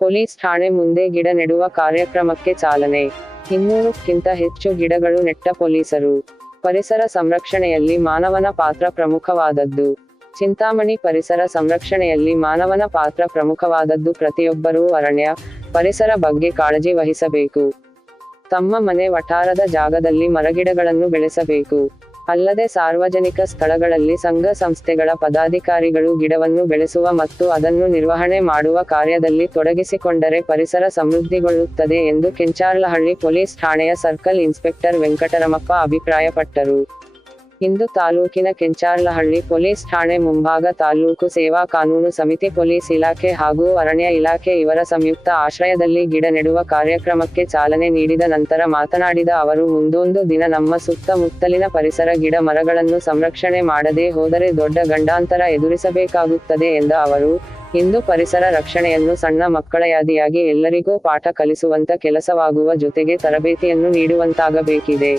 Police ಠಾಣೆ ಮುಂದೆ ಗಿಡ ನೆಡುವ ಕಾರ್ಯಕ್ರಮಕ್ಕೆ ಚಾಲನೆ. ಇನ್ನೂರಕ್ಕಿಂತ ಹೆಚ್ಚು ಗಿಡಗಳು ನೆಟ್ಟ ಪೊಲೀಸರು. ಪರಿಸರ ಸಂರಕ್ಷಣೆಯಲ್ಲಿ ಮಾನವನ ಪಾತ್ರ ಪ್ರಮುಖವಾದದ್ದು. ಚಿಂತಾಮಣಿ ಪರಿಸರ ಸಂರಕ್ಷಣೆಯಲ್ಲಿ ಮಾನವನ ಪಾತ್ರ ಪ್ರಮುಖವಾದದ್ದು ಪ್ರತಿಯೊಬ್ಬರೂ ಅರಣ್ಯ, ಪರಿಸರ ಬಗ್ಗೆ ಕಾಳಜಿ ವಹಿಸಬೇಕು. ತಮ್ಮ ಮನೆ ವಠಾರದ ಜಾಗದಲ್ಲಿ ಮರಗಿಡಗಳನ್ನು ಬೆಳೆಸಬೇಕು. ಅಲ್ಲದೆ ಸಾರ್ವಜನಿಕ ಸ್ಥಳಗಳಲ್ಲಿ ಸಂಘ ಸಂಸ್ಥೆಗಳ ಪದಾಧಿಕಾರಿಗಳು ಗಿಡವನ್ನು ಬೆಳೆಸುವ ಮತ್ತು ಅದನ್ನು ನಿರ್ವಹಣೆ ಮಾಡುವ ಕಾರ್ಯದಲ್ಲಿ ತೊಡಗಿಸಿಕೊಂಡರೆ ಪರಿಸರ ಸಮೃದ್ಧಿಗೊಳ್ಳುತ್ತದೆ ಎಂದು ಕೆಂಚಾರ್ಲಹಳ್ಳಿ ಪೊಲೀಸ್ ಠಾಣೆಯ ಸರ್ಕಲ್ ಇನ್ಸ್ಪೆಕ್ಟರ್ ವೆಂಕಟರಮಪ್ಪ ಅಭಿಪ್ರಾಯಪಟ್ಟರು. ಇಂದು ತಾಲೂಕಿನ ಕೆಂಚಾರ್ಲಹಳ್ಳಿ ಪೊಲೀಸ್ ಠಾಣೆ ಮುಂಭಾಗ ತಾಲೂಕು ಸೇವಾ ಕಾನೂನು ಸಮಿತಿ ಪೊಲೀಸ್ ಇಲಾಖೆ ಹಾಗೂ ಅರಣ್ಯ ಇಲಾಖೆ ಇವರ ಸಂಯುಕ್ತ ಆಶ್ರಯದಲ್ಲಿ ಗಿಡ ನೆಡುವ ಕಾರ್ಯಕ್ರಮಕ್ಕೆ ಚಾಲನೆ ನೀಡಿದ ನಂತರ ಮಾತನಾಡಿದ ಅವರು, ಮುಂದೊಂದು ದಿನ ನಮ್ಮ ಸುತ್ತಮುತ್ತಲಿನ ಪರಿಸರ ಗಿಡ ಮರಗಳನ್ನು ಸಂರಕ್ಷಣೆ ಮಾಡದೆ ಹೋದರೆ ದೊಡ್ಡ ಗಂಡಾಂತರ ಎದುರಿಸಬೇಕಾಗುತ್ತದೆ ಎಂದ ಅವರು. ಇಂದು ಪರಿಸರ ರಕ್ಷಣೆಯನ್ನು ಸಣ್ಣ ಮಕ್ಕಳಯಾದಿಯಾಗಿ ಎಲ್ಲರಿಗೂ ಪಾಠ ಕಲಿಸುವಂತ ಕೆಲಸವಾಗುವ ಜೊತೆಗೆ ತರಬೇತಿಯನ್ನು ನೀಡುವಂತಾಗಬೇಕಿದೆ.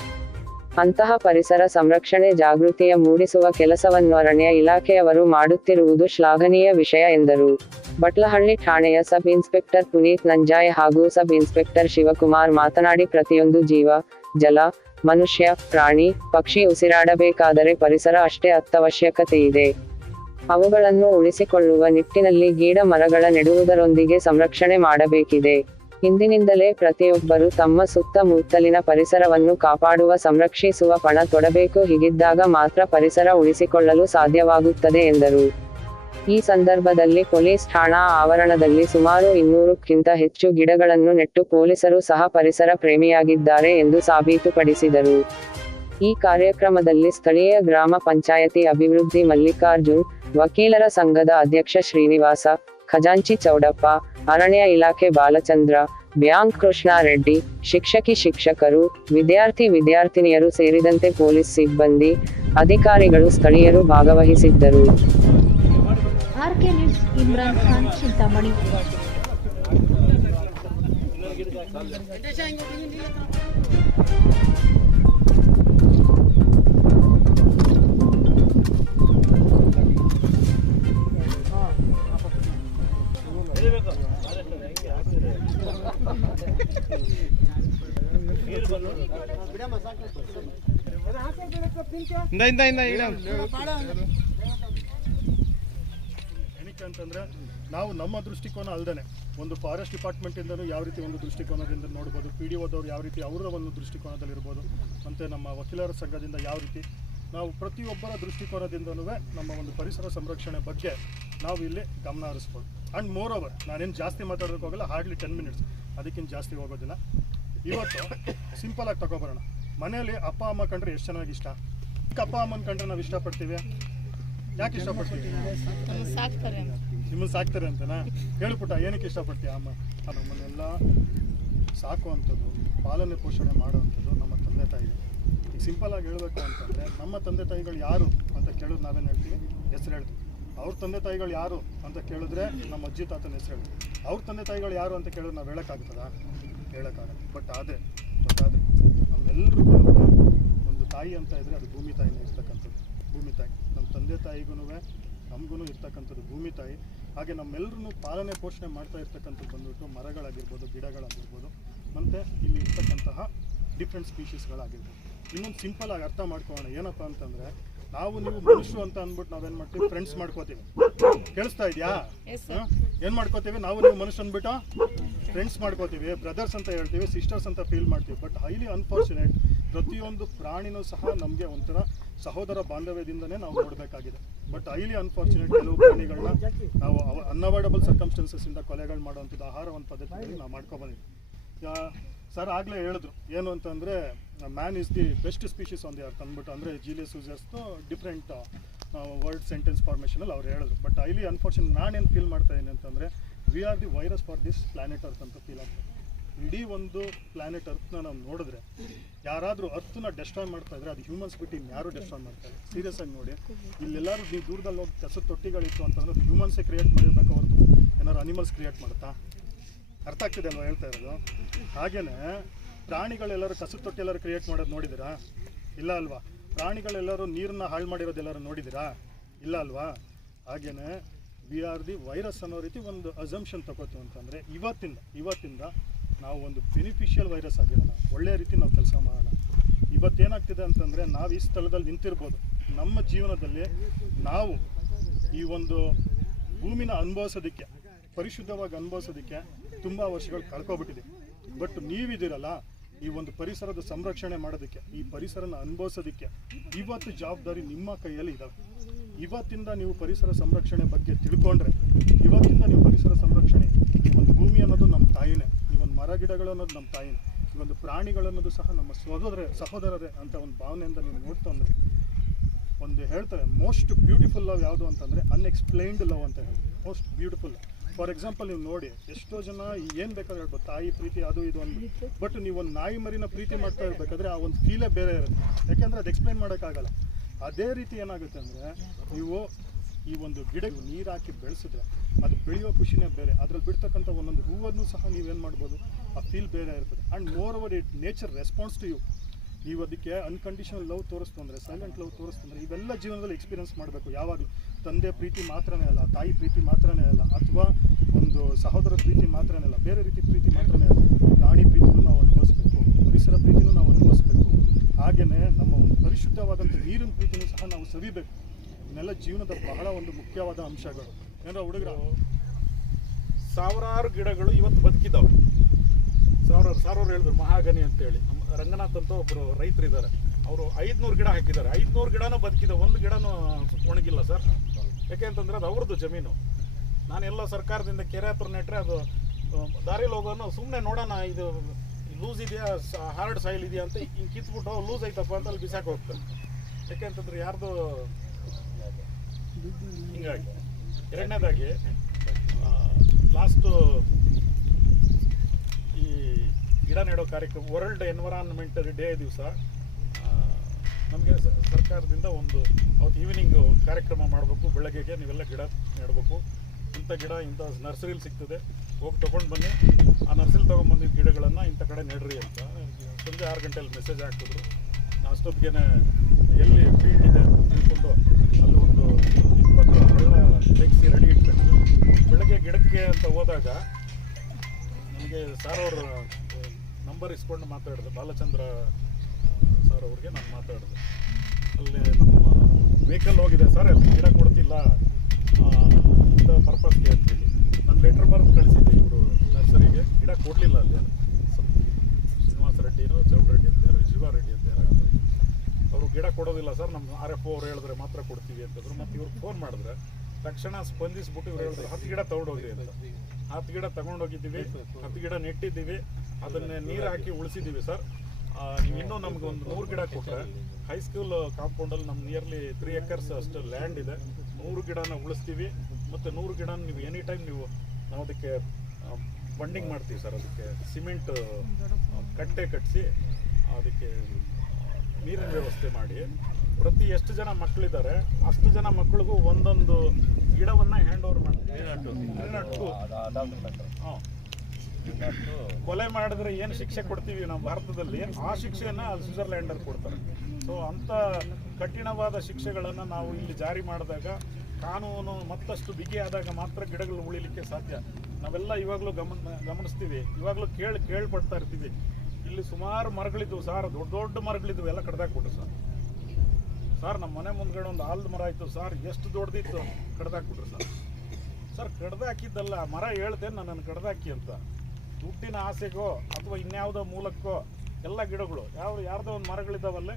ಅಂತಹ ಪರಿಸರ ಸಂರಕ್ಷಣೆ ಜಾಗೃತಿಯ ಮೂಡಿಸುವ ಕೆಲಸವನ್ನು ಅರಣ್ಯ ಇಲಾಖೆಯವರು ಮಾಡುತ್ತಿರುವುದು ಶ್ಲಾಘನೀಯ ವಿಷಯ ಎಂದರು. ಬಟ್ಲಹಳ್ಳಿ ಠಾಣೆಯ ಸಬ್ ಇನ್ಸ್ಪೆಕ್ಟರ್ ಪುನೀತ್ ನಂಜಾಯ್ ಹಾಗೂ ಸಬ್ ಇನ್ಸ್ಪೆಕ್ಟರ್ ಶಿವಕುಮಾರ್ ಮಾತನಾಡಿ, ಪ್ರತಿಯೊಂದು ಜೀವ, ಜಲ, ಮನುಷ್ಯ, ಪ್ರಾಣಿ, ಪಕ್ಷಿ ಉಸಿರಾಡಬೇಕಾದರೆ ಪರಿಸರ ಅಷ್ಟೇ ಅತ್ಯವಶ್ಯಕತೆಯಿದೆ ಅವುಗಳನ್ನು ಉಳಿಸಿಕೊಳ್ಳುವ ನಿಟ್ಟಿನಲ್ಲಿ ಗಿಡ ಮರಗಳ ನೆಡುವುದರೊಂದಿಗೆ ಸಂರಕ್ಷಣೆ ಮಾಡಬೇಕಿದೆ. ಇಂದಿನಿಂದಲೇ ಪ್ರತಿಯೊಬ್ಬರು ತಮ್ಮ ಸುತ್ತಮುತ್ತಲಿನ ಪರಿಸರವನ್ನು ಕಾಪಾಡುವ, ಸಂರಕ್ಷಿಸುವ ಪಣ ತೊಡಬೇಕು, ಹೀಗಿದ್ದಾಗ ಮಾತ್ರ ಪರಿಸರ ಉಳಿಸಿಕೊಳ್ಳಲು ಸಾಧ್ಯವಾಗುತ್ತದೆ ಎಂದರು. ಈ ಸಂದರ್ಭದಲ್ಲಿ ಪೊಲೀಸ್ ಠಾಣಾ ಆವರಣದಲ್ಲಿ ಸುಮಾರು ಇನ್ನೂರಕ್ಕಿಂತ ಹೆಚ್ಚು ಗಿಡಗಳನ್ನು ನೆಟ್ಟು ಪೊಲೀಸರು ಸಹ ಪರಿಸರ ಪ್ರೇಮಿಯಾಗಿದ್ದಾರೆ ಎಂದು ಸಾಬೀತುಪಡಿಸಿದರು. ಈ ಕಾರ್ಯಕ್ರಮದಲ್ಲಿ ಸ್ಥಳೀಯ ಗ್ರಾಮ ಪಂಚಾಯತಿ ಅಭಿವೃದ್ಧಿ ಮಲ್ಲಿಕಾರ್ಜುನ್, ವಕೀಲರ ಸಂಘದ ಅಧ್ಯಕ್ಷ ಶ್ರೀನಿವಾಸ ಖಜಾಂಚಿ ಚೌಡಪ್ಪ, ಅರಣ್ಯ ಇಲಾಖೆ ಬಾಲಚಂದ್ರ, ಬ್ಯಾಂಕ್ ಕೃಷ್ಣಾರೆಡ್ಡಿ ಶಿಕ್ಷಕಿ ಶಿಕ್ಷಕರು, ವಿದ್ಯಾರ್ಥಿ ವಿದ್ಯಾರ್ಥಿನಿಯರು ಸೇರಿದಂತೆ ಪೊಲೀಸ್ ಸಿಬ್ಬಂದಿ, ಅಧಿಕಾರಿಗಳು ಸ್ಥಳೀಯರು ಭಾಗವಹಿಸಿದ್ದರು. ಚಿಂತಾಮಣಿ. ಇಂದ ಇಂದ ಇಂದ ಏನಕ್ಕೆ ಅಂತಂದ್ರೆ ನಾವು ನಮ್ಮ ದೃಷ್ಟಿಕೋನ ಅಲ್ದೇನೆ. ಒಂದು ಫಾರೆಸ್ಟ್ ಡಿಪಾರ್ಟ್ಮೆಂಟಿಂದಲೂ ಯಾವ ರೀತಿ ಒಂದು ದೃಷ್ಟಿಕೋನದಿಂದ ನೋಡ್ಬೋದು ಪಿ ಡಿ ಓದವ್ರು ಯಾವ ರೀತಿ ಅವರ ಒಂದು ದೃಷ್ಟಿಕೋನದಲ್ಲಿರ್ಬೋದು ಮತ್ತು ನಮ್ಮ ವಕೀಲರ ಸಂಘದಿಂದ ಯಾವ ರೀತಿ. ನಾವು ಪ್ರತಿಯೊಬ್ಬರ ದೃಷ್ಟಿಕೋನದಿಂದನೂ ನಮ್ಮ ಒಂದು ಪರಿಸರ ಸಂರಕ್ಷಣೆ ಬಗ್ಗೆ ನಾವು ಇಲ್ಲಿ ಗಮನ ಹರಿಸ್ಬೋದು. ಆ್ಯಂಡ್ ಮೋರ್ ಓವರ್ ನಾನೇನು ಜಾಸ್ತಿ ಮಾತಾಡೋದಕ್ಕೆ ಹೋಗಲ್ಲ ಹಾರ್ಡ್ಲಿ ಟೆನ್ ಮಿನಿಟ್ಸ್ ಅದಕ್ಕಿಂತ ಜಾಸ್ತಿ ಹೋಗೋದಿಲ್ಲ. ಇವತ್ತು ಸಿಂಪಲಾಗಿ ತಗೊಬರೋಣ. ಮನೆಯಲ್ಲಿ ಅಪ್ಪ, ಅಮ್ಮ ಕಂಡ್ರೆ ಎಷ್ಟು ಚೆನ್ನಾಗಿ ಇಷ್ಟ? ಚಿಕ್ಕ ಅಪ್ಪ ಅಮ್ಮನ ಕಂಡ್ರೆ ನಾವು ಇಷ್ಟಪಡ್ತೀವಿ. ಯಾಕೆ ಇಷ್ಟಪಡ್ತೀವಿ ನಿಮ್ಮನ್ನು ಸಾಕ್ತಾರೆ ಅಂತನಾ? ಹೇಳ್ಬಿಟ್ಟ ಏನಕ್ಕೆ ಇಷ್ಟಪಡ್ತೀಯ ಅಮ್ಮ? ನಮ್ಮನ್ನೆಲ್ಲ ಸಾಕುವಂಥದ್ದು ಪಾಲನೆ ಪೋಷಣೆ ಮಾಡುವಂಥದ್ದು ನಮ್ಮ ತಂದೆ ತಾಯಿ. ಈಗ ಸಿಂಪಲ್ ಆಗಿ ಹೇಳಬೇಕು ಅಂತಂದರೆ ನಮ್ಮ ತಂದೆ ತಾಯಿಗಳು ಯಾರು ಅಂತ ಕೇಳೋದು ನಾವೇನು ಹೇಳ್ತೀವಿ? ಹೆಸರು ಹೇಳ್ತೀವಿ. ಅವ್ರ ತಂದೆ ತಾಯಿಗಳು ಯಾರು ಅಂತ ಕೇಳಿದ್ರೆ ನಮ್ಮ ಅಜ್ಜಿ ತಾತನ ಹೆಸರು ಹೇಳ್ತೀವಿ. ಅವ್ರ ತಂದೆ ತಾಯಿಗಳು ಯಾರು ಅಂತ ಕೇಳೋದು ನಾವು ಹೇಳೋಕ್ಕಾಗ್ತದಾ? ಹೇಳೋಕ್ಕಾಗಲ್ಲ. ಬಟ್ ಆದರೆ ಬಟ್ ಆದರೆ ನಮ್ಮೆಲ್ರಿಗೂ ಒಂದು ತಾಯಿ ಅಂತ ಇದ್ರೆ ಅದು ಭೂಮಿ ತಾಯಿನೇ ಇರ್ತಕ್ಕಂಥದ್ದು. ಭೂಮಿ ತಾಯಿ. ನಮ್ಮ ತಂದೆ ತಾಯಿಗೂ ನಮಗೂ ಇರ್ತಕ್ಕಂಥದ್ದು ಭೂಮಿ ತಾಯಿ. ಹಾಗೆ ನಮ್ಮೆಲ್ಲರೂ ಪಾಲನೆ ಪೋಷಣೆ ಮಾಡ್ತಾ ಇರ್ತಕ್ಕಂಥದ್ದು ಬಂದ್ಬಿಟ್ಟು ಮರಗಳಾಗಿರ್ಬೋದು ಗಿಡಗಳಾಗಿರ್ಬೋದು. ಮತ್ತು ಇಲ್ಲಿ ಇರ್ತಕ್ಕಂತಹ ಡಿಫ್ರೆಂಟ್ ಸ್ಪೀಷೀಸ್ಗಳಾಗಿರ್ಬೋದು ಇನ್ನೊಂದು ಸಿಂಪಲ್ ಆಗಿ ಅರ್ಥ ಮಾಡ್ಕೊಳ್ಳೋಣ. ಏನಪ್ಪ ಅಂತಂದರೆ ನಾವು ನೀವು ಮನುಷ್ಯ ಅಂತ ಅಂದ್ಬಿಟ್ಟು ನಾವೇನು ಮಾಡ್ತೀವಿ? ಫ್ರೆಂಡ್ಸ್ ಮಾಡ್ಕೋತೀವಿ. ಕೇಳಿಸ್ತಾ ಇದೆಯಾ? ಏನು ಮಾಡ್ಕೋತೀವಿ? ನಾವು ನೀವು ಮನುಷ್ಯ ಅಂದ್ಬಿಟ್ಟು ಫ್ರೆಂಡ್ಸ್ ಮಾಡ್ಕೋತೀವಿ. ಬ್ರದರ್ಸ್ ಅಂತ ಹೇಳ್ತೀವಿ ಸಿಸ್ಟರ್ಸ್ ಅಂತ ಫೀಲ್ ಮಾಡ್ತೀವಿ. ಬಟ್ ಹೈಲಿ ಅನ್ಫಾರ್ಚುನೇಟ್ ಪ್ರತಿಯೊಂದು ಪ್ರಾಣಿನೂ ಸಹ ನಮಗೆ ಒಂಥರ ಸಹೋದರ ಬಾಂಧವ್ಯದಿಂದನೇ ನಾವು ನೋಡಬೇಕಾಗಿದೆ. ಬಟ್ ಐಲಿ ಅನ್ಫಾರ್ಚುನೇಟ್ ಕೆಲವು ಪ್ರಾಣಿಗಳನ್ನ ನಾವು ಅನ್ಅವಾಯ್ಡಬಲ್ ಸರ್ಕಮ್ಸ್ಟೆನ್ಸಸ್ಸಿಂದ ಕೊಲೆಗಳು ಮಾಡುವಂಥದ್ದು ಆಹಾರ ಒಂದು ಪದ್ಧತಿಯಲ್ಲಿ ನಾವು ಮಾಡ್ಕೊಬಂದಿದ್ವಿ. ಸರ್ ಆಗಲೇ ಹೇಳಿದ್ರು, ಏನು ಅಂತಂದರೆ man is the best species on the earth ಅಂದ್ಬಿಟ್ಟು, ಅಂದರೆ ಜೀಲಿಯಸ್ ಯೂಸರ್ಸ್ದು ಡಿಫ್ರೆಂಟ್ ವರ್ಡ್ ಸೆಂಟೆನ್ಸ್ ಫಾರ್ಮೇಷನಲ್ಲಿ ಅವ್ರು ಹೇಳಿದ್ರು. ಬಟ್ ಐಲಿ ಅನ್ಫಾರ್ಚುನೇಟ್ ನಾನೇನು ಫೀಲ್ ಮಾಡ್ತಾ ಇದ್ದೀನಿ ಅಂತಂದರೆ we are the virus for this planet earth ಅಂತ ಫೀಲ್ ಆಗ್ತದೆ ಇಡೀ ಒಂದು ಪ್ಲಾನೆಟ್ ಅರ್ತ್ನ ನಾವು ನೋಡಿದ್ರೆ, ಯಾರಾದರೂ ಅರ್ಥನ ಡೆಸ್ಟ್ರಾಯ್ ಮಾಡ್ತಾ ಇದ್ರೆ ಅದು ಹ್ಯೂಮನ್ಸ್ ಬಿಟ್ಟು ಯಾರು ಡೆಸ್ಟ್ರಾಯ್ ಮಾಡ್ತಾರೆ? ಸೀರಿಯಸ್ ಆಗಿ ನೋಡಿ. ಇಲ್ಲೆಲ್ಲರೂ ನೀವು ದೂರದಲ್ಲಿ ಹೋಗಿ ಕಸದ ತೊಟ್ಟಿಗಳಿತ್ತು ಅಂತಂದ್ರೆ ಹ್ಯೂಮನ್ಸೇ ಕ್ರಿಯೇಟ್ ಮಾಡಿರ್ಬೇಕು ಹೊರತು? ಏನಾದ್ರು ಅನಿಮಲ್ಸ್ ಕ್ರಿಯೇಟ್ ಮಾಡುತ್ತಾ? ಅರ್ಥ ಆಗ್ತಿದೆ ಅಲ್ವಾ ಹೇಳ್ತಾ ಇರೋದು? ಹಾಗೆಯೇ ಪ್ರಾಣಿಗಳೆಲ್ಲರೂ ಕಸದ ತೊಟ್ಟಿ ಎಲ್ಲರೂ ಕ್ರಿಯೇಟ್ ಮಾಡೋದು ನೋಡಿದಿರಾ ಇಲ್ಲ ಅಲ್ವಾ? ಪ್ರಾಣಿಗಳೆಲ್ಲರೂ ನೀರನ್ನ ಹಾಳು ಮಾಡಿರೋದೆಲ್ಲರೂ ನೋಡಿದಿರಾ ಇಲ್ಲ ಅಲ್ವಾ? ಹಾಗೆಯೇ ವಿ ಆರ್ ದಿ ವೈರಸ್ ಅನ್ನೋ ರೀತಿ ಒಂದು ಅಸಂಪ್ಷನ್ ತಗೋತೀವಿ ಅಂತಂದರೆ ಇವತ್ತಿಂದ ಇವತ್ತಿಂದ ನಾವು ಒಂದು ಬೆನಿಫಿಷಿಯಲ್ ವೈರಸ್ ಆಗಿರೋಣ. ಒಳ್ಳೆಯ ರೀತಿ ನಾವು ಕೆಲಸ ಮಾಡೋಣ. ಇವತ್ತೇನಾಗ್ತಿದೆ ಅಂತಂದರೆ ನಾವು ಈ ಸ್ಥಳದಲ್ಲಿ ನಿಂತಿರ್ಬೋದು. ನಮ್ಮ ಜೀವನದಲ್ಲಿ ನಾವು ಈ ಒಂದು ಭೂಮಿನ ಅನುಭವಿಸೋದಕ್ಕೆ, ಪರಿಶುದ್ಧವಾಗಿ ಅನುಭವಿಸೋದಕ್ಕೆ ತುಂಬ ವರ್ಷಗಳು ಕಳ್ಕೊಬಿಟ್ಟಿದೆ ಬಟ್ ನೀವಿದ್ದೀರಲ್ಲ ಈ ಒಂದು ಪರಿಸರದ ಸಂರಕ್ಷಣೆ ಮಾಡೋದಕ್ಕೆ, ಈ ಪರಿಸರನ ಅನುಭವಿಸೋದಕ್ಕೆ ಇವತ್ತು ಜವಾಬ್ದಾರಿ ನಿಮ್ಮ ಕೈಯಲ್ಲಿ ಇದ್ದಾವೆ ಇವತ್ತಿಂದ ನೀವು ಪರಿಸರ ಸಂರಕ್ಷಣೆ ಬಗ್ಗೆ ತಿಳ್ಕೊಂಡ್ರೆ, ಇವತ್ತಿಂದ ನೀವು ಪರಿಸರ ಸಂರಕ್ಷಣೆ ಈ ಒಂದು ಭೂಮಿ ಅನ್ನೋದು ನಮ್ಮ ತಾಯಿನೇ ಈ ಒಂದು ಮರ ಗಿಡಗಳು ಅನ್ನೋದು ನಮ್ಮ ತಾಯಿ. ಈ ಒಂದು ಪ್ರಾಣಿಗಳು ಅನ್ನೋದು ಸಹ ನಮ್ಮ ಸಹೋದರ, ಸಹೋದರರೇ ಅಂತ ಒಂದು ಭಾವನೆಯಿಂದ ನೀವು ನೋಡ್ತಾ ಅಂದರೆ ಒಂದು ಹೇಳ್ತಾರೆ ಮೋಸ್ಟ್ ಬ್ಯೂಟಿಫುಲ್ ಲವ್ ಯಾವುದು ಅಂತಂದರೆ ಅನ್ಎಕ್ಸ್ಪ್ಲೈನ್ಡ್ ಲವ್ ಅಂತ ಹೇಳಿ. ಮೋಸ್ಟ್ ಬ್ಯೂಟಿಫುಲ್ ಫಾರ್ ಎಕ್ಸಾಂಪಲ್ ನೀವು ನೋಡಿ, ಎಷ್ಟೋ ಜನ ಏನು ಬೇಕಾದ್ರೆ ಹೇಳ್ಬೋದು. ತಾಯಿ ಪ್ರೀತಿ ಅದು ಇದು ಒಂದು ಬಟ್ ನೀವು ಒಂದು ನಾಯಿ ಮರಿನ ಪ್ರೀತಿ ಮಾಡ್ತಾ ಇರಬೇಕಾದ್ರೆ ಆ ಒಂದು ಫೀಲೇ ಬೇರೆ ಇರುತ್ತೆ. ಯಾಕೆಂದರೆ ಅದು ಎಕ್ಸ್ಪ್ಲೈನ್ ಮಾಡೋಕ್ಕಾಗಲ್ಲ. ಅದೇ ರೀತಿ ಏನಾಗುತ್ತೆ ಅಂದರೆ, ನೀವು ಈ ಒಂದು ಗಿಡಕ್ಕೆ ನೀರು ಹಾಕಿ ಬೆಳೆಸಿದ್ರೆ ಅದು ಬೆಳೆಯೋ ಖುಷಿನೇ ಬೇರೆ. ಅದ್ರಲ್ಲಿ ಬಿಡ್ತಕ್ಕಂಥ ಒಂದೊಂದು ಹೂವನ್ನು ಸಹ ನೀವೇನು ಮಾಡ್ಬೋದು? ಆ ಫೀಲ್ ಬೇರೆ ಇರ್ತದೆ. And moreover it nature response to you ನೀವು ಅದಕ್ಕೆ ಅನ್ಕಂಡೀಷನಲ್ ಲವ್ ತೋರಿಸ್ತು ಸೈಲೆಂಟ್ ಲವ್ ತೋರಿಸ್ತು ಅಂದರೆ, ಇವೆಲ್ಲ ಜೀವನದಲ್ಲಿ ಎಕ್ಸ್ಪೀರಿಯನ್ಸ್ ಮಾಡಬೇಕು. ಯಾವಾಗಲೂ ತಂದೆ ಪ್ರೀತಿ ಮಾತ್ರನೇ ಅಲ್ಲ, ತಾಯಿ ಪ್ರೀತಿ ಮಾತ್ರನೇ ಅಲ್ಲ, ಅಥವಾ ಒಂದು ಸಹೋದರ ಪ್ರೀತಿ ಮಾತ್ರನೇ ಅಲ್ಲ, ಬೇರೆ ರೀತಿ ಪ್ರೀತಿ ಮಾತ್ರನೇ ಅಲ್ಲ. ಪ್ರಾಣಿ ಪ್ರೀತಿನೂ ನಾವು ಅನುಭವಿಸ್ಬೇಕು, ಪರಿಸರ ಪ್ರೀತಿನೂ ನಾವು ಅನುಭವಿಸ್ಬೇಕು. ಹಾಗೆಯೇ ನಮ್ಮ ಒಂದು ಪರಿಶುದ್ಧವಾದಂಥ ನೀರಿನ ಪ್ರೀತಿನೂ ಸಹ ನಾವು ಸವಿಬೇಕು. ಇವನ್ನೆಲ್ಲ ಜೀವನದ ಬಹಳ ಒಂದು ಮುಖ್ಯವಾದ ಅಂಶಗಳು. ಏನೋ ಹುಡುಗರು? ಸಾವಿರಾರು ಗಿಡಗಳು ಇವತ್ತು ಬದುಕಿದ್ದಾವೆ. ಸಾವಿರಾರು ಸಾವಿರಾರು ಹೇಳಿದ್ರು ಮಹಾಗನಿ ಅಂತೇಳಿ. ನಮ್ಮ ರಂಗನಾಥ್ ಅಂತ ಒಬ್ಬರು ರೈತರಿದ್ದಾರೆ. ಅವರು ಐದುನೂರು ಗಿಡ ಹಾಕಿದ್ದಾರೆ. ಐದುನೂರು ಗಿಡನೂ ಬದುಕಿದೆ. ಒಂದು ಗಿಡನೂ ಒಣಗಿಲ್ಲ ಸರ್. ಯಾಕೆ ಅಂತಂದ್ರೆ ಅದು ಅವ್ರದ್ದು ಜಮೀನು. ನಾನೆಲ್ಲ ಸರ್ಕಾರದಿಂದ ಕೆರೆ ಹತ್ರ ನೆಟ್ಟರೆ ಅದು ದಾರಿಲಿ ಹೋಗೋನು ಸುಮ್ಮನೆ ನೋಡೋಣ, ಇದು ಲೂಸ್ ಇದೆಯಾ ಹಾರ್ಡ್ ಸಾಯಿಲ್ ಇದೆಯಾ ಅಂತ ಹಿಂಗೆ ಕಿತ್ಬಿಟ್ಟು ಲೂಸ್ ಐತಪ್ಪ ಅಂತ ಅಲ್ಲಿ ಬಿಸಾಕೋಗ್ತಾನೆ ಹೋಗ್ತಾರೆ. ಯಾಕೆ ಅಂತಂದ್ರೆ ಯಾರ್ದು ಹಿಂಗಾಗಿ ಎರಡನೇದಾಗಿ ಲಾಸ್ಟು ಈ ಗಿಡ ನೆಡೋ ಕಾರ್ಯಕ್ರಮ, ವರ್ಲ್ಡ್ ಎನ್ವರಾನ್ಮೆಂಟ್ ಡೇ ದಿವಸ ನಮಗೆ ಸರ್ಕಾರದಿಂದ ಒಂದು ಅವತ್ತು ಈವ್ನಿಂಗ್ ಕಾರ್ಯಕ್ರಮ ಮಾಡಬೇಕು, ಬೆಳಗ್ಗೆಗೆ ನೀವೆಲ್ಲ ಗಿಡ ನೆಡಬೇಕು. ಇಂಥ ಗಿಡ, ಇಂಥ ನರ್ಸರಿಲಿ ಸಿಗ್ತದೆ. ಹೋಗಿ ತೊಗೊಂಡು ಬನ್ನಿ. ಆ ನರ್ಸರಿ ತೊಗೊಂಡ್ಬಂದಿದ್ದ ಗಿಡಗಳನ್ನು ಇಂಥ ಕಡೆ ನೆಡ್ರಿ ಅಂತ. ಸಂಜೆ ಆರು ಗಂಟೆಯಲ್ಲಿ ಮೆಸೇಜ್ ಹಾಕಿದ್ರು. ನಾನು ಅಷ್ಟೊತ್ತಿಗೆ ಎಲ್ಲಿ ಫೀಲ್ಡ್ ಇದೆ ಅಂತ ತಿಳ್ಕೊಂಡು ಇಪ್ಪತ್ತು ತೆಗೆಸಿ ರೆಡಿ ಇಟ್ಕೊಂಡು ಬೆಳಗ್ಗೆ ಗಿಡಕ್ಕೆ ಅಂತ ಹೋದಾಗ ನನಗೆ ಸರ್ ಅವರು ನಂಬರ್ ಇಸ್ಕೊಂಡು ಮಾತಾಡಿದೆ ಬಾಲಚಂದ್ರ ಸರ್ ಅವ್ರಿಗೆ ನಾನು ಮಾತಾಡಿದೆ. ಅಲ್ಲಿ ನಮ್ಮ ವೆಹಿಕಲ್ ಹೋಗಿದೆ ಸರ್, ಅಲ್ಲಿ ಗಿಡ ಕೊಡ್ತಿಲ್ಲ ಇಂಥ ಪರ್ಪಸ್ಗೆ ಅಂತೇಳಿ ನಾನು ಲೆಟ್ರ್ ಬರೆದು ಕಳಿಸಿದ್ದೆ ಇವರು ನರ್ಸರಿಗೆ ಗಿಡ ಕೊಡಲಿಲ್ಲ ಅಲ್ಲಿ. ಶ್ರೀನಿವಾಸ ರೆಡ್ಡಿನೋ, ಚೌಡ್ರೆಡ್ಡಿ ಅಂತ ಯಾರು, ಶಿವ ರೆಡ್ಡಿ ಅಂತ ಅವರು ಗಿಡ ಕೊಡೋದಿಲ್ಲ ಸರ್ ನಮ್ಮ ಆರ್ ಎಫ್ ಅವ್ರು ಹೇಳಿದ್ರೆ ಮಾತ್ರ ಕೊಡ್ತೀವಿ ಅಂತಂದ್ರು. ಮತ್ತೆ ಇವ್ರು ಫೋನ್ ಮಾಡಿದ್ರೆ, ತಕ್ಷಣ ಸ್ಪಂದಿಸ್ಬಿಟ್ಟು ಇವ್ರು ಹೇಳಿದ್ರು, ಹತ್ತು ಗಿಡ ತಗೊಂಡೋಗ್ರಿ ಅಂತ. ಹತ್ತು ಗಿಡ ತಗೊಂಡೋಗಿದ್ದೀವಿ, ಹತ್ತು ಗಿಡ ನೆಟ್ಟಿದ್ದೀವಿ, ಅದನ್ನೇ ನೀರು ಹಾಕಿ ಉಳಿಸಿದ್ದೀವಿ ಸರ್. ನೀವು ಇನ್ನೂ ನಮ್ಗೆ ಒಂದು ನೂರು ಗಿಡ ಕೊಟ್ಟರೆ ಹೈಸ್ಕೂಲ್ ಕಾಂಪೌಂಡಲ್ಲಿ ನಮ್ಮ ನಿಯರ್ಲಿ ತ್ರೀ ಎಕರ್ಸ್ ಅಷ್ಟು ಲ್ಯಾಂಡ್ ಇದೆ. ನೂರು ಗಿಡನ ಉಳಿಸ್ತೀವಿ. ಮತ್ತು ನೂರು ಗಿಡನ ನೀವು ಎನಿ ಟೈಮ್ ನೀವು ನಾವು ಅದಕ್ಕೆ ಬಂಡಿಂಗ್ ಮಾಡ್ತೀವಿ ಸರ್. ಅದಕ್ಕೆ ಸಿಮೆಂಟ್ ಕಟ್ಟೆ ಕಟ್ಟಿಸಿ ಅದಕ್ಕೆ ನೀರಿನ ವ್ಯವಸ್ಥೆ ಮಾಡಿ ಪ್ರತಿ ಎಷ್ಟು ಜನ ಮಕ್ಕಳಿದ್ದಾರೆ ಅಷ್ಟು ಜನ ಮಕ್ಕಳಿಗೂ ಒಂದೊಂದು ಗಿಡವನ್ನ ಹ್ಯಾಂಡ್ ಓವರ್ ಮಾಡ್ತೀವಿ ಕೊಲೆ ಮಾಡಿದ್ರೆ ಏನು ಶಿಕ್ಷೆ ಕೊಡ್ತೀವಿ ನಾವು ಭಾರತದಲ್ಲಿ? ಆ ಶಿಕ್ಷೆಯನ್ನ ಅಲ್ಲಿ ಸ್ವಿಟ್ಜರ್ಲ್ಯಾಂಡಲ್ಲಿ ಕೊಡ್ತಾರೆ. ಸೊ ಅಂಥ ಕಠಿಣವಾದ ಶಿಕ್ಷೆಗಳನ್ನು ನಾವು ಇಲ್ಲಿ ಜಾರಿ ಮಾಡಿದಾಗ ಕಾನೂನು ಮತ್ತಷ್ಟು ಬಿಗಿಯಾದಾಗ ಮಾತ್ರ ಗಿಡಗಳು ಉಳಿಲಿಕ್ಕೆ ಸಾಧ್ಯ. ನಾವೆಲ್ಲ ಇವಾಗಲೂ ಗಮನ ಗಮನಿಸ್ತೀವಿ. ಇವಾಗಲೂ ಕೇಳಿ ಕೇಳ್ಪಡ್ತಾ ಇರ್ತೀವಿ. ಇಲ್ಲಿ ಸುಮಾರು ಮರಗಳಿದ್ವು ಸರ್, ದೊಡ್ಡ ದೊಡ್ಡ ಮರಗಳಿದ್ವು ಎಲ್ಲ ಕಡ್ದಾಕ್ಬಿಟ್ರು ಸರ್. ಸರ್ ನಮ್ಮ ಮನೆ ಮುಂದ್ಗಡೆ ಒಂದು ಆಲ್ದ ಮರ ಇತ್ತು ಸರ್, ಎಷ್ಟು ದೊಡ್ಡದಿತ್ತು ಕಡ್ದಾಕ್ಬಿಟ್ರು ಸರ್. ಸರ್, ಕಡ್ದಾಕಿದ್ದಲ್ಲ, ಮರ ಹೇಳ್ದೆ ನನ್ನನ್ನು ಕಡ್ದಾಕಿ ಅಂತ. ದುಡ್ಡಿನ ಆಸೆಗೋ ಅಥವಾ ಇನ್ಯಾವುದೋ ಮೂಲಕ್ಕೋ ಎಲ್ಲ ಗಿಡಗಳು, ಯಾವ, ಯಾರ್ದೋ ಒಂದು ಮರಗಳಿದ್ದಾವಲ್ಲ,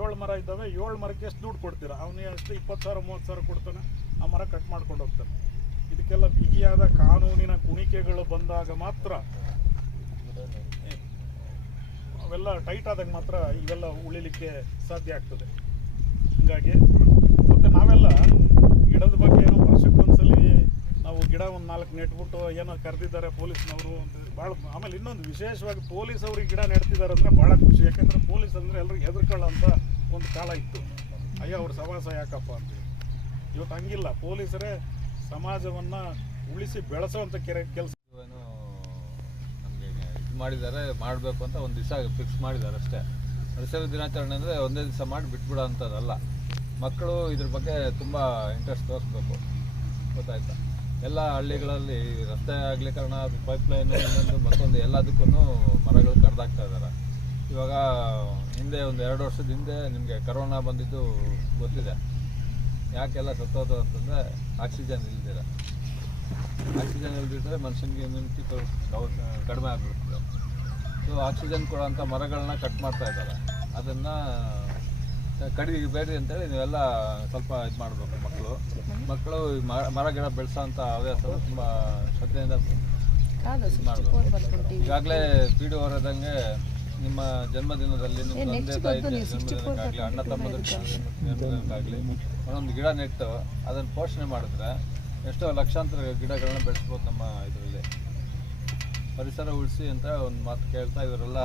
ಏಳು ಮರ ಇದ್ದಾವೆ, ಏಳು ಮರಕ್ಕೆ ಎಷ್ಟು ದುಡ್ಡು ಕೊಡ್ತೀರಾ? ಅವನು ಎಷ್ಟು ಇಪ್ಪತ್ತು ಸಾವಿರ, ಮೂವತ್ತು ಸಾವಿರ ಕೊಡ್ತಾನೆ, ಆ ಮರ ಕಟ್ ಮಾಡ್ಕೊಂಡು ಹೋಗ್ತಾನೆ. ಇದಕ್ಕೆಲ್ಲ ಬಿಗಿಯಾದ ಕಾನೂನಿನ ಕುಣಿಕೆಗಳು ಬಂದಾಗ ಮಾತ್ರ ಅವೆಲ್ಲ ಟೈಟ್ ಆದಾಗ ಮಾತ್ರ ಇವೆಲ್ಲ ಉಳಿಲಿಕ್ಕೆ ಸಾಧ್ಯ ಆಗ್ತದೆ. ಹಾಗಾಗಿ ಮತ್ತು ನಾವೆಲ್ಲ ಗಿಡದ ಬಗ್ಗೆ ಏನೋ ವರ್ಷಕ್ಕೊಂದ್ಸಲಿ ನಾವು ಗಿಡ ಒಂದು ನಾಲ್ಕು ನೆಟ್ಬಿಟ್ಟು ಏನೋ ಕರೆದಿದ್ದಾರೆ ಪೊಲೀಸ್ನವರು ಅಂತ ಭಾಳ ಆಮೇಲೆ ಇನ್ನೊಂದು ವಿಶೇಷವಾಗಿ ಪೊಲೀಸ್ ಅವ್ರಿಗೆ ಗಿಡ ನೆಡ್ತಿದ್ದಾರೆ ಅಂದರೆ ಭಾಳ ಖುಷಿ. ಯಾಕಂದ್ರೆ ಪೊಲೀಸ್ ಅಂದರೆ ಎಲ್ಲರಿಗೂ ಹೆದರ್ಕೊಳ್ಳೋಂಥ ಒಂದು ಕಾಲ ಇತ್ತು. ಅಯ್ಯೋ, ಅವ್ರ ಸವಾಸ ಯಾಕಪ್ಪ ಅಂತ ಇವತ್ತು ಹಂಗಿಲ್ಲ. ಪೊಲೀಸರೇ ಸಮಾಜವನ್ನು ಉಳಿಸಿ ಬೆಳೆಸೋವಂಥ ಕೆರೆ ಕೆಲಸ ಮಾಡಿದ್ದಾರೆ, ಮಾಡಬೇಕು ಅಂತ ಒಂದು ದಿವಸ ಫಿಕ್ಸ್ ಮಾಡಿದ್ದಾರೆ ಅಷ್ಟೇ. ಪರಿಸರ ದಿನಾಚರಣೆ ಅಂದರೆ ಒಂದೇ ದಿವಸ ಮಾಡಿ ಬಿಟ್ಬಿಡೋ ಅಂಥದ್ದಲ್ಲ ಮಕ್ಕಳು ಇದ್ರ ಬಗ್ಗೆ ತುಂಬ ಇಂಟ್ರೆಸ್ಟ್ ತೋರಿಸ್ಬೇಕು. ಗೊತ್ತಾಯ್ತಾ? ಎಲ್ಲ ಹಳ್ಳಿಗಳಲ್ಲಿ ರಸ್ತೆ ಆಗಲಿ ಪೈಪ್ ಲೈನು ಇನ್ನೊಂದು ಮತ್ತೊಂದು ಎಲ್ಲದಕ್ಕೂ ಮರಗಳು ಕರೆದಾಗ್ತಾ ಇದ್ದಾರೆ. ಇವಾಗ ಹಿಂದೆ ಒಂದು ಎರಡು ವರ್ಷದ ಹಿಂದೆ ನಿಮಗೆ ಕರೋನಾ ಬಂದಿದ್ದು ಗೊತ್ತಿದೆ. ಯಾಕೆಲ್ಲ ಸತ್ತೋದು ಅಂತಂದರೆ ಆಕ್ಸಿಜನ್ ಇಲ್ದಿರ. ಆಕ್ಸಿಜನ್ ಇಲ್ದಿದ್ರೆ ಮನುಷ್ಯನಿಗೆ ಇಮ್ಯುನಿಟಿ ಕಡಿಮೆ ಆಗಿಬಿಡ್ತದೆ ಸೊ ಆಕ್ಸಿಜನ್ ಕೊಡೋಂಥ ಮರಗಳನ್ನ ಕಟ್ ಮಾಡ್ತಾ ಇದ್ದಾರೆ. ಅದನ್ನು ಕಡಿ ಬೇಡಿ ಅಂತೇಳಿ ನೀವೆಲ್ಲ ಸ್ವಲ್ಪ ಇದು ಮಾಡಬೇಕು ಮಕ್ಕಳು. ಮಕ್ಕಳು ಮರ ಮರ ಗಿಡ ಬೆಳೆಸೋಂಥ ಹವ್ಯಾಸ ತುಂಬ ಶ್ರದ್ಧೆಯಿಂದ ಮಾಡಬೇಕು. ಈಗಾಗಲೇ ಪಿ ಡಿ ಹೊರದಂಗೆ ನಿಮ್ಮ ಜನ್ಮದಿನದಲ್ಲಿ ನಿಮ್ಮ ತಂದೆ ತಾಯಿ ಜನ್ಮದಿನಕ್ಕಾಗಲಿ ಅಣ್ಣ ತಮ್ಮದ್ರ ಜನ್ಮದಿನಕ್ಕಾಗಲಿ ಒಂದೊಂದು ಗಿಡ ನೆಟ್ಟು ಅದನ್ನು ಪೋಷಣೆ ಮಾಡಿದ್ರೆ ಎಷ್ಟೋ ಲಕ್ಷಾಂತರ ಗಿಡಗಳನ್ನ ಬೆಳೆಸ್ಬೋದು ನಮ್ಮ ಇದರಲ್ಲಿ. ಪರಿಸರ ಉಳಿಸಿ ಅಂತ ಒಂದು ಮಾತು ಕೇಳ್ತಾ ಇವರೆಲ್ಲ